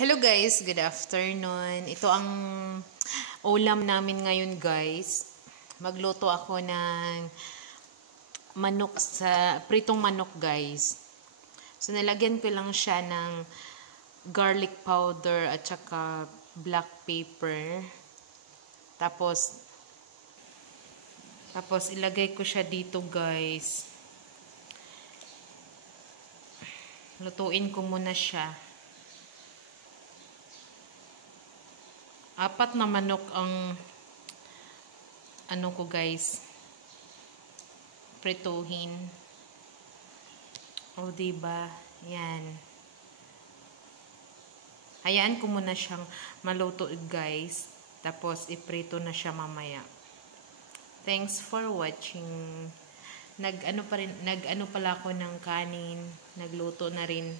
Hello guys, good afternoon. Ito ang ulam namin ngayon guys. Magluto ako ng manok pritong manok guys. So nilagyan ko lang siya ng garlic powder at saka black pepper. Tapos ilagay ko siya dito guys. Lutuin ko muna siya. 4 na manok ang ko guys, prituhin. O diba? Yan. Hayaan ko muna siyang maluto guys. Tapos iprito na siya mamaya. Thanks for watching. Nag-ano pala ako ng kanin. Nagluto na rin.